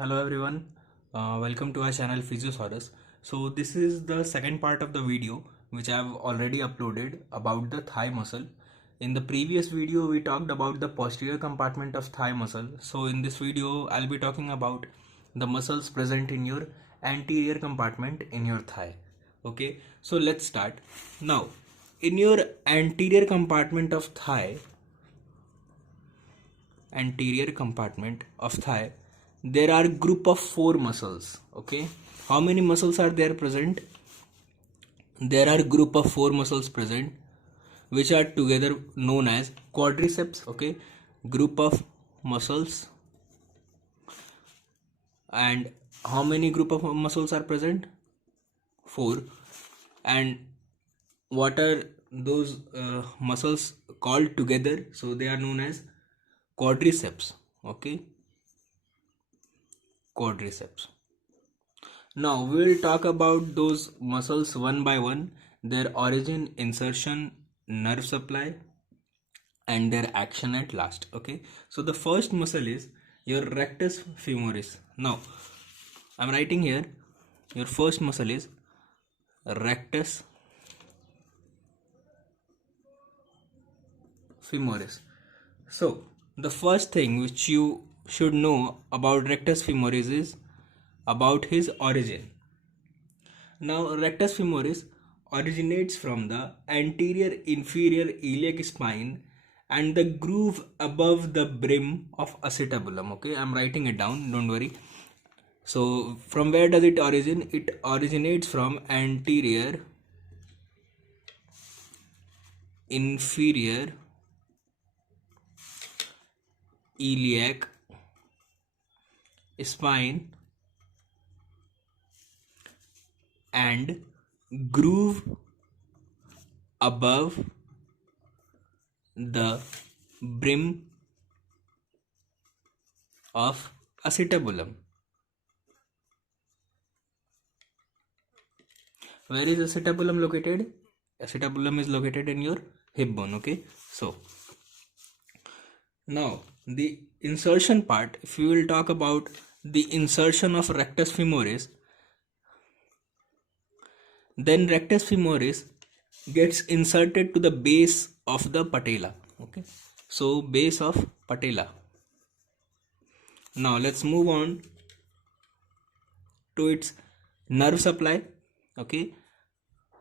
Hello everyone, welcome to our channel Physiosaurus. So this is the second part of the video which I have already uploaded about the thigh muscle. In the previous video we talked about the posterior compartment of thigh muscle. So in this video I'll be talking about the muscles present in your anterior compartment in your thigh. Okay, so let's start. Now in your anterior compartment of thigh, there are group of four muscles. Okay, how many muscles are there present? There are group of four muscles present which are together known as quadriceps. Okay, group of muscles. And how many group of muscles are present? Four. And what are those muscles called together? So they are known as quadriceps. Okay, quadriceps. Now we will talk about those muscles one by one, their origin, insertion, nerve supply, and their action at last. Okay, so the first muscle is your rectus femoris. Now I'm writing here your first muscle is rectus femoris. So the first thing which you should know about rectus femoris is about his origin. Now, rectus femoris originates from the anterior inferior iliac spine and the groove above the brim of acetabulum. Okay, I'm writing it down, don't worry. So, from where does it origin? It originates from anterior inferior iliac spine and groove above the brim of acetabulum. Where is acetabulum located? Acetabulum is located in your hip bone. Okay, so now the insertion part, if you will talk about the insertion of rectus femoris, then rectus femoris gets inserted to the base of the patella. Okay, so base of patella. Now let's move on to its nerve supply. Okay,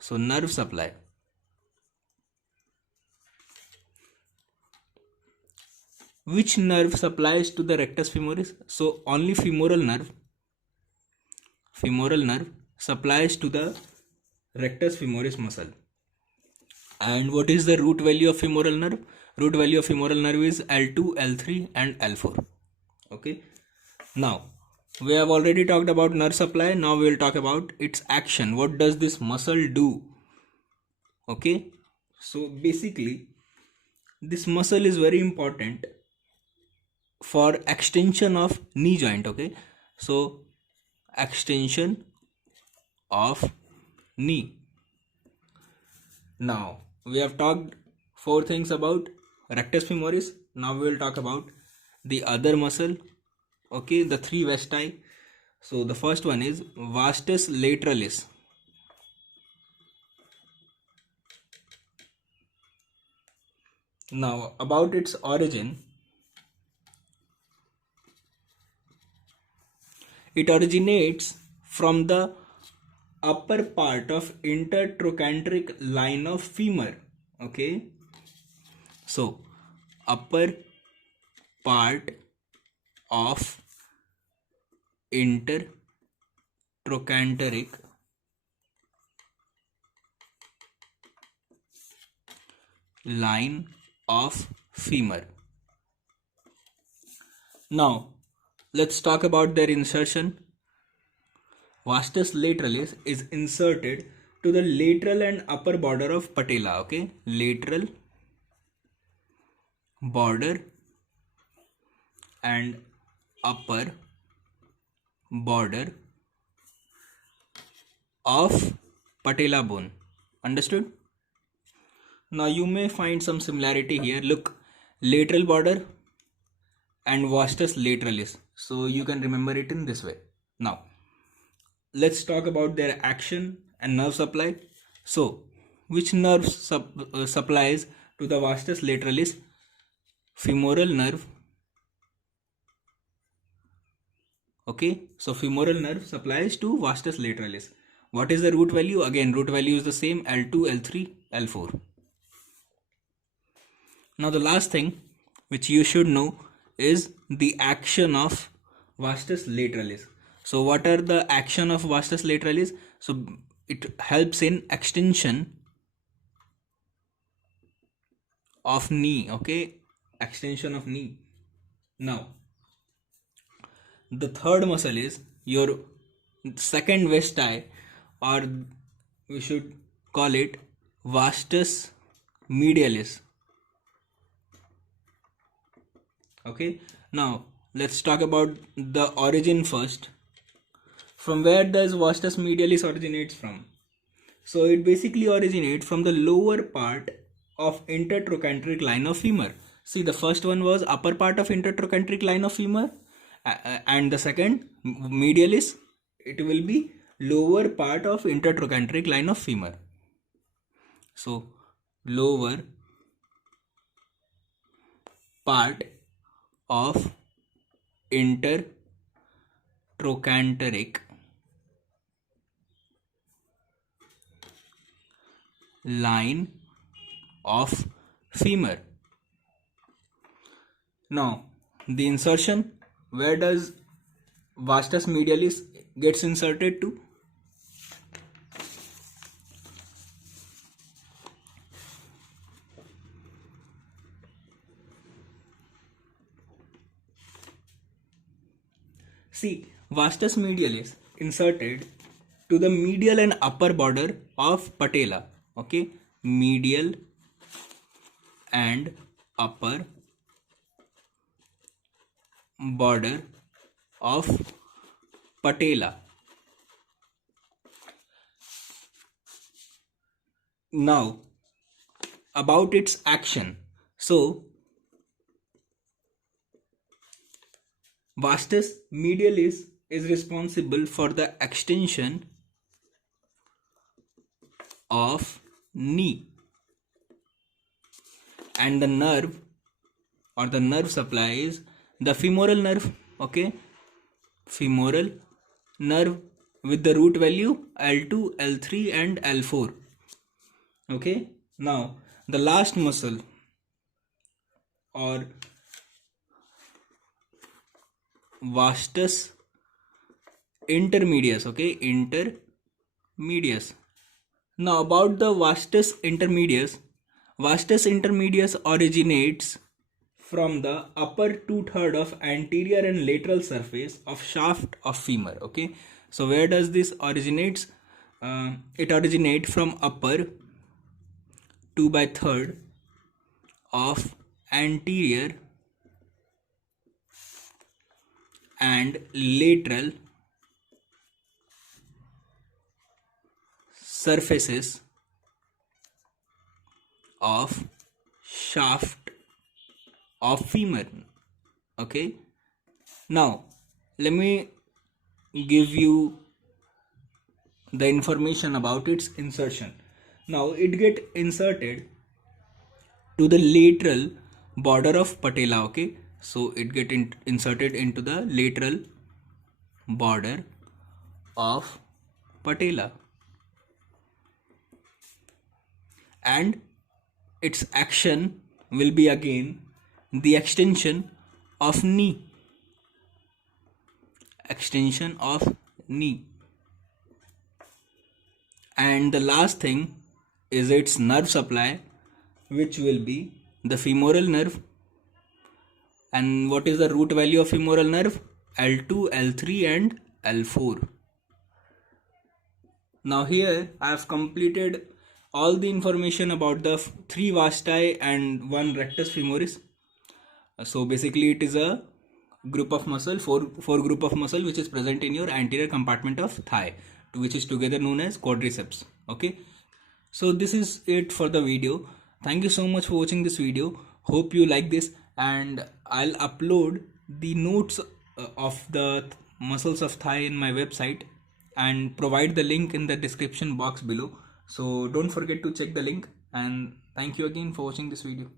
so nerve supply. Which nerve supplies to the rectus femoris? So only femoral nerve supplies to the rectus femoris muscle. And what is the root value of femoral nerve? Root value of femoral nerve is L2, L3 and L4. Okay, now we have already talked about nerve supply. Now we will talk about its action. What does this muscle do? Okay, so basically this muscle is very important for extension of knee joint. Okay, so extension of knee. Now we have talked four things about rectus femoris. Now we will talk about the other muscle. Okay, the three vasti. So the first one is vastus lateralis. Now about its origin, it originates from the upper part of intertrochanteric line of femur. Okay, so upper part of intertrochanteric line of femur. Now let's talk about their insertion. Vastus lateralis is inserted to the lateral and upper border of patella. Okay, lateral border and upper border of patella bone. Understood? Now you may find some similarity here. Look, lateral border and vastus lateralis. So you can remember it in this way. Now let's talk about their action and nerve supply. So which nerve supplies to the vastus lateralis? Femoral nerve. Okay, so femoral nerve supplies to vastus lateralis. What is the root value? Again, root value is the same, L2, L3, L4. Now the last thing which you should know is the action of vastus lateralis. So what are the action of vastus lateralis? So it helps in extension of knee. Okay, extension of knee. Now the third muscle is your second vesti, or we should call it vastus medialis. Okay, now let's talk about the origin first. From where does vastus medialis originates from? So it basically originates from the lower part of intertrochanteric line of femur. See, the first one was upper part of intertrochanteric line of femur, and the second medialis, it will be lower part of intertrochanteric line of femur. So lower part of intertrochanteric line of femur. Now the insertion, where does vastus medialis gets inserted to? See, vastus medialis inserted to the medial and upper border of patella. Okay, medial and upper border of patella. Now about its action. So vastus medialis is responsible for the extension of knee, and the nerve or the nerve supply is the femoral nerve. Okay, femoral nerve with the root value L2, L3 and L4. Okay, now the last muscle or vastus intermedius. Okay, intermedius. Now about the vastus intermedius. Vastus intermedius originates from the upper 2/3 of anterior and lateral surface of shaft of femur. Okay, so where does this originates? It originates from upper 2/3 of anterior and lateral surfaces of shaft of femur. Okay, now let me give you the information about its insertion. Now it get inserted to the lateral border of patella. Okay, so it get inserted into the lateral border of patella, and its action will be again the extension of knee. Extension of knee. And the last thing is its nerve supply, which will be the femoral nerve. And what is the root value of femoral nerve? L2, L3 and L4. Now here I have completed all the information about the 3 vasti and 1 rectus femoris. So basically it is a group of muscle, four group of muscle which is present in your anterior compartment of thigh, which is together known as quadriceps. Okay, so this is it for the video. Thank you so much for watching this video. Hope you like this, and I'll upload the notes of the muscles of thigh in my website and provide the link in the description box below. So don't forget to check the link, and thank you again for watching this video.